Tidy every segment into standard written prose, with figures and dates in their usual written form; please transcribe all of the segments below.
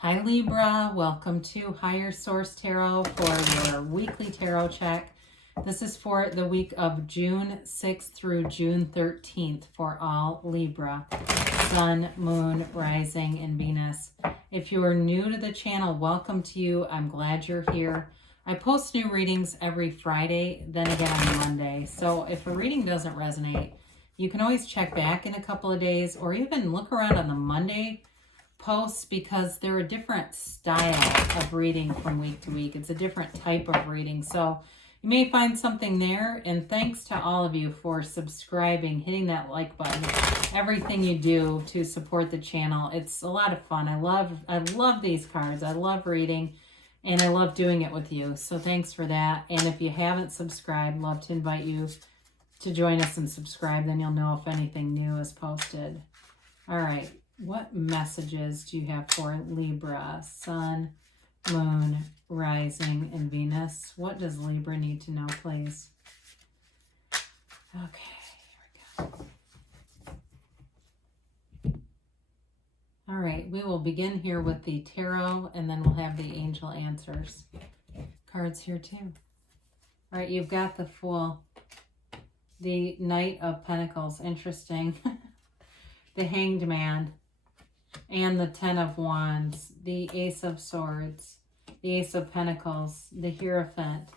Hi Libra, welcome to Higher Source Tarot for your weekly tarot check. This is for the week of June 6th through June 13th for all Libra, Sun, Moon, Rising, and Venus. If you are new to the channel, welcome to you. I'm glad you're here. I post new readings every Friday, then again on Monday. So if a reading doesn't resonate, you can always check back in a couple of days or even look around on the Monday posts because they're a different style of reading from week to week. It's a different type of reading. So you may find something there. And thanks to all of you for subscribing, hitting that like button, everything you do to support the channel. It's a lot of fun. I love these cards. I love reading and I love doing it with you. So thanks for that. And if you haven't subscribed, love to invite you to join us and subscribe. Then you'll know if anything new is posted. All right. What messages do you have for Libra, Sun, Moon, Rising, and Venus? What does Libra need to know, please? Okay, here we go. All right, we will begin here with the tarot, and then we'll have the angel answers. Cards here too. All right, you've got the Fool, the Knight of Pentacles, interesting. The Hanged Man, and the Ten of Wands, the Ace of Swords, the Ace of Pentacles, the Hierophant,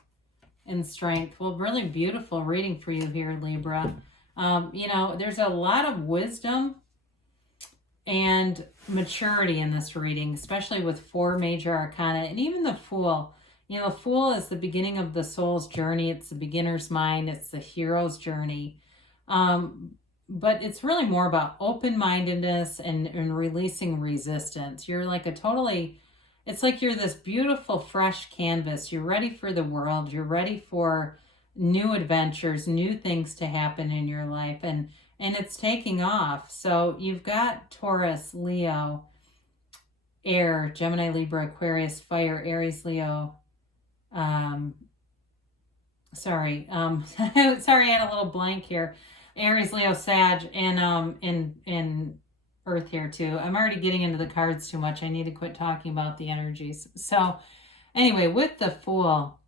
and Strength. Well, really beautiful reading for you here, Libra. You know, there's a lot of wisdom and maturity in this reading, especially with 4 major arcana and even the Fool. You know, the Fool is the beginning of the soul's journey. It's the beginner's mind. It's the hero's journey. But it's really more about open-mindedness and releasing resistance. You're like it's like you're this beautiful, fresh canvas. You're ready for the world. You're ready for new adventures, new things to happen in your life. And it's taking off. So you've got Taurus, Leo, Air, Gemini, Libra, Aquarius, Fire, Aries, Leo. Sorry, I had a little blank here. Aries, Leo, Sag, and in Earth here too. I'm already getting into the cards too much. I need to quit talking about the energies. So anyway, with the Fool,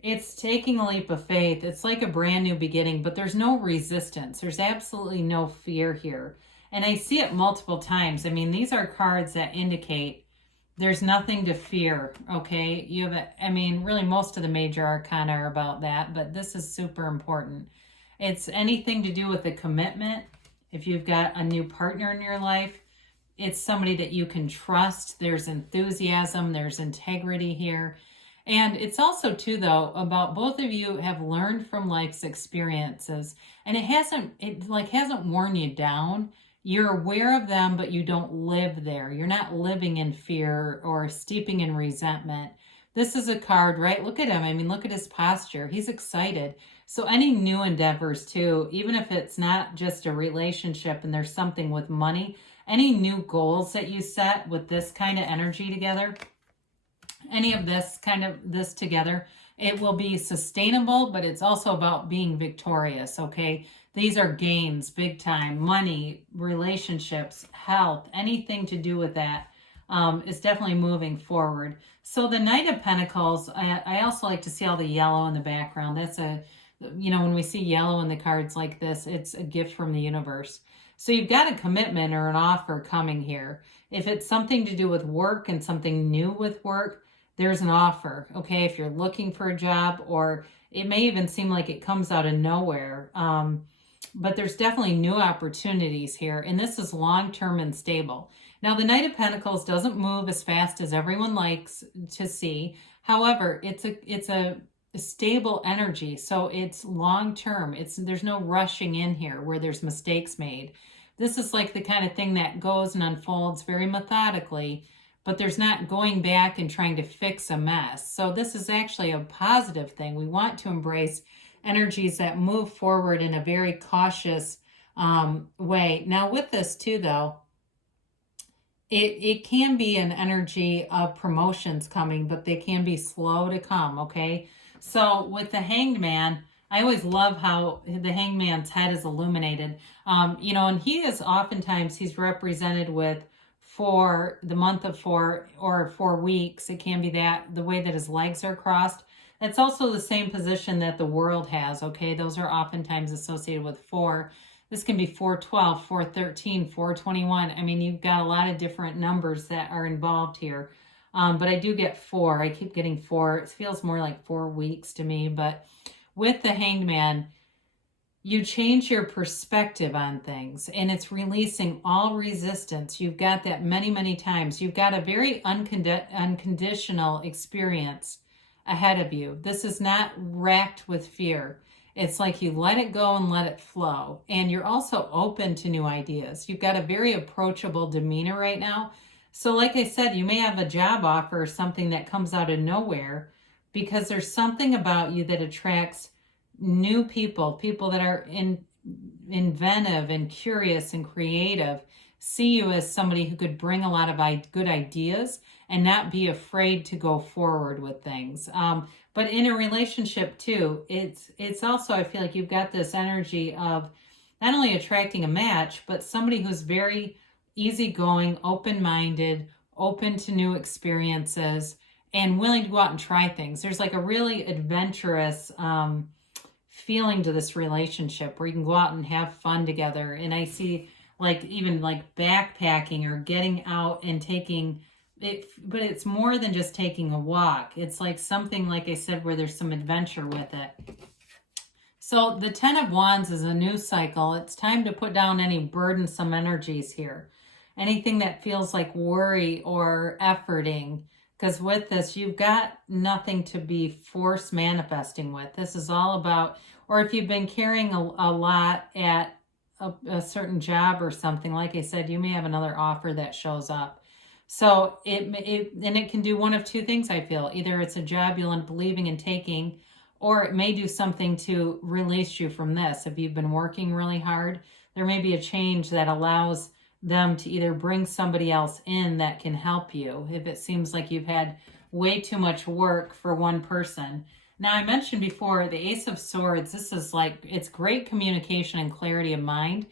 it's taking a leap of faith. It's like a brand new beginning, but there's no resistance. There's absolutely no fear here. And I see it multiple times. I mean, these are cards that indicate there's nothing to fear, okay? Really most of the major arcana are about that, but this is super important. It's anything to do with a commitment. If you've got a new partner in your life, it's somebody that you can trust. There's enthusiasm, there's integrity here. And it's also too, though, about both of you have learned from life's experiences. And it hasn't worn you down. You're aware of them, but you don't live there. You're not living in fear or steeping in resentment. This is a card, right? Look at him. I mean, look at his posture. He's excited. So any new endeavors too, even if it's not just a relationship and there's something with money, any new goals that you set with this kind of energy together, any of this together, it will be sustainable, but it's also about being victorious, okay? These are gains, big time, money, relationships, health, anything to do with that. Is definitely moving forward. So the Knight of Pentacles, I also like to see all the yellow in the background. That's when we see yellow in the cards like this, it's a gift from the universe. So you've got a commitment or an offer coming here. If it's something to do with work and something new with work, there's an offer, okay? If you're looking for a job, or it may even seem like it comes out of nowhere. But there's definitely new opportunities here, and this is long-term and stable. Now, the Knight of Pentacles doesn't move as fast as everyone likes to see. However, it's a stable energy, so it's long-term. There's no rushing in here where there's mistakes made. This is like the kind of thing that goes and unfolds very methodically, but there's not going back and trying to fix a mess. So this is actually a positive thing. We want to embrace energies that move forward in a very cautious way. Now, with this too, though, it can be an energy of promotions coming, but they can be slow to come, okay? So with the Hanged Man, I always love how the Hanged Man's head is illuminated. And he is oftentimes, he's represented with for the month of 4 or 4 weeks. It can be that the way that his legs are crossed. That's also the same position that the world has, okay? Those are oftentimes associated with 4. This can be 412, 413, 421. I mean, you've got a lot of different numbers that are involved here. But I do get 4. I keep getting 4. It feels more like 4 weeks to me. But with the Hanged Man, you change your perspective on things, and it's releasing all resistance. You've got that many, many times. You've got a very unconditional experience ahead of you. This is not racked with fear. It's like you let it go and let it flow. And you're also open to new ideas. You've got a very approachable demeanor right now. So like I said, you may have a job offer or something that comes out of nowhere because there's something about you that attracts new people, people that are inventive and curious and creative, see you as somebody who could bring a lot of good ideas and not be afraid to go forward with things. But in a relationship too, it's also, I feel like you've got this energy of not only attracting a match, but somebody who's very easygoing, open-minded, open to new experiences, and willing to go out and try things. There's like a really adventurous feeling to this relationship where you can go out and have fun together. And I see like even like backpacking or getting out and taking it, but it's more than just taking a walk. It's like something, like I said, where there's some adventure with it. So the 10 of Wands is a new cycle. It's time to put down any burdensome energies here. Anything that feels like worry or efforting. Because with this, you've got nothing to be force manifesting with. This is all about, or if you've been carrying a lot at a certain job or something, like I said, you may have another offer that shows up. So it can do one of two things, I feel. Either it's a job you'll end up leaving and taking, or it may do something to release you from this. If you've been working really hard, there may be a change that allows them to either bring somebody else in that can help you if it seems like you've had way too much work for one person. Now, I mentioned before the Ace of Swords. This is like, it's great communication and clarity of mind,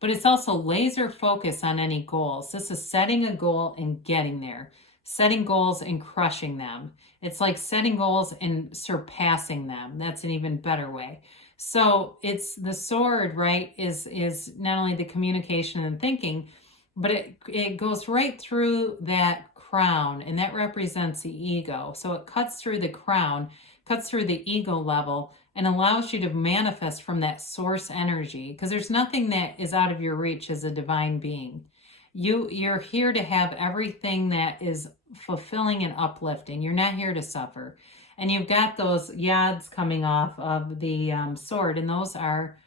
but it's also laser focus on any goals. This is setting a goal and getting there, setting goals and crushing them. It's like setting goals and surpassing them. That's an even better way. So it's the sword, right, is not only the communication and thinking, but it goes right through that crown, and that represents the ego. So it cuts through the crown, cuts through the ego level, and allows you to manifest from that source energy, because there's nothing that is out of your reach as a divine being. You're here to have everything that is fulfilling and uplifting. You're not here to suffer. And you've got those yads coming off of the sword, and those are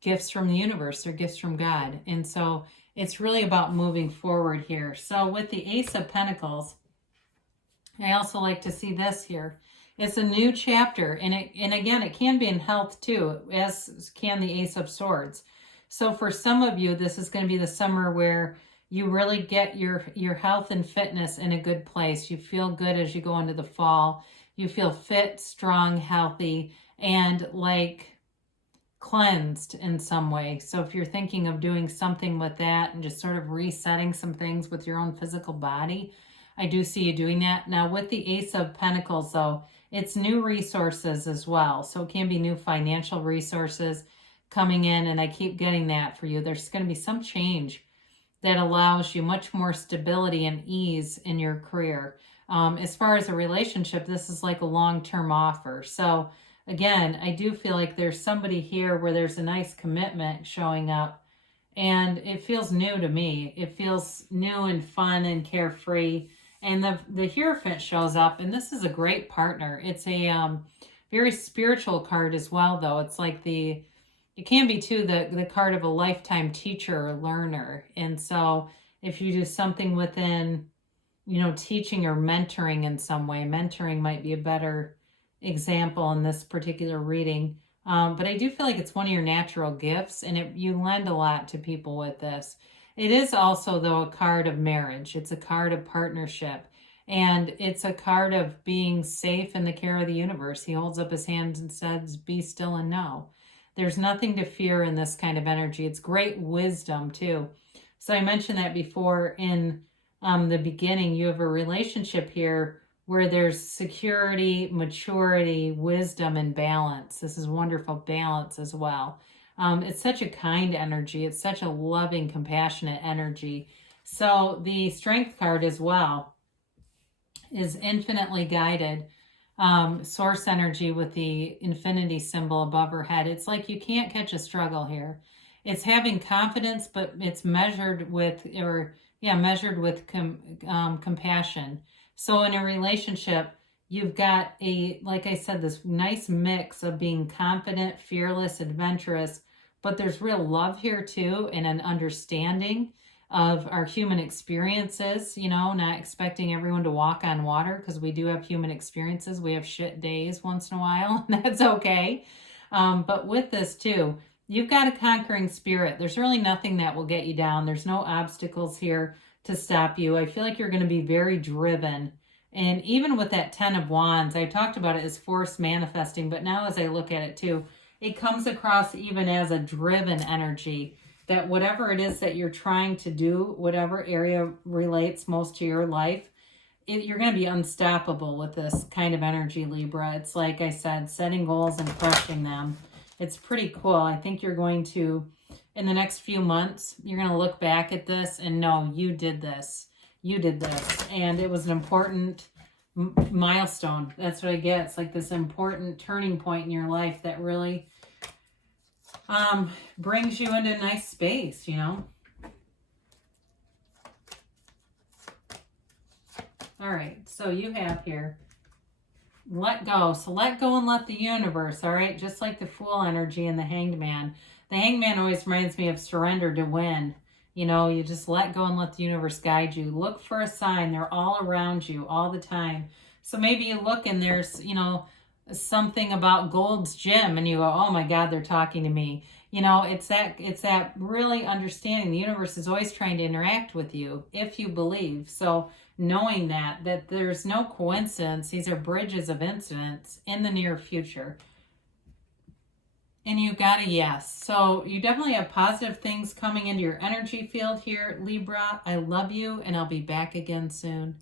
gifts from the universe. They're gifts from God. And so it's really about moving forward here. So with the Ace of Pentacles, I also like to see this here. It's a new chapter, and again, it can be in health too, as can the Ace of Swords. So for some of you, this is going to be the summer where you really get your health and fitness in a good place. You feel good as you go into the fall. You feel fit, strong, healthy, and like cleansed in some way. So if you're thinking of doing something with that and just sort of resetting some things with your own physical body, I do see you doing that. Now with the Ace of Pentacles though, it's new resources as well. So it can be new financial resources coming in, and I keep getting that for you. There's going to be some change that allows you much more stability and ease in your career. As far as a relationship, this is like a long-term offer. So again, I do feel like there's somebody here where there's a nice commitment showing up, and it feels new to me. It feels new and fun and carefree. And the Hierophant shows up, and this is a great partner. It's a very spiritual card as well, though. It's like it can be too the card of a lifetime teacher or learner. And so if you do something within, teaching or mentoring in some way, mentoring might be a better example in this particular reading. But I do feel like it's one of your natural gifts, and you lend a lot to people with this. It is also, though, a card of marriage. It's a card of partnership, and it's a card of being safe in the care of the universe. He holds up his hands and says, be still and know. There's nothing to fear in this kind of energy. It's great wisdom, too. So I mentioned that before in the beginning. You have a relationship here where there's security, maturity, wisdom, and balance. This is wonderful balance as well. It's such a kind energy. It's such a loving, compassionate energy. So the Strength card as well is infinitely guided. Source energy with the infinity symbol above her head. It's like you can't catch a struggle here. It's having confidence, but it's measured with, compassion. So in a relationship, you've got like I said, this nice mix of being confident, fearless, adventurous, but there's real love here too, and an understanding of our human experiences, not expecting everyone to walk on water, because we do have human experiences. We have shit days once in a while, and that's okay. But with this too, you've got a conquering spirit. There's really nothing that will get you down. There's no obstacles here to stop you. I feel like you're going to be very driven. And even with that 10 of Wands, I talked about it as force manifesting, but now as I look at it too, it comes across even as a driven energy, that whatever it is that you're trying to do, whatever area relates most to your life, you're going to be unstoppable with this kind of energy, Libra. It's like I said, setting goals and crushing them. It's pretty cool. I think you're going to, in the next few months, you're going to look back at this and know you did this. You did this. And it was an important milestone. That's what I get. It's like this important turning point in your life that really brings you into a nice space, All right, so you have here, let go. So let go and let the universe, all right? Just like the Fool energy and the Hanged Man. The Hanged Man always reminds me of surrender to win. You just let go and let the universe guide you. Look for a sign. They're all around you all the time. So maybe you look and there's, something about Gold's Gym and you go, oh my God, they're talking to me. It's that really understanding the universe is always trying to interact with you if you believe. So knowing that there's no coincidence, these are bridges of incidents in the near future. And you got a yes. So you definitely have positive things coming into your energy field here, Libra. I love you, and I'll be back again soon.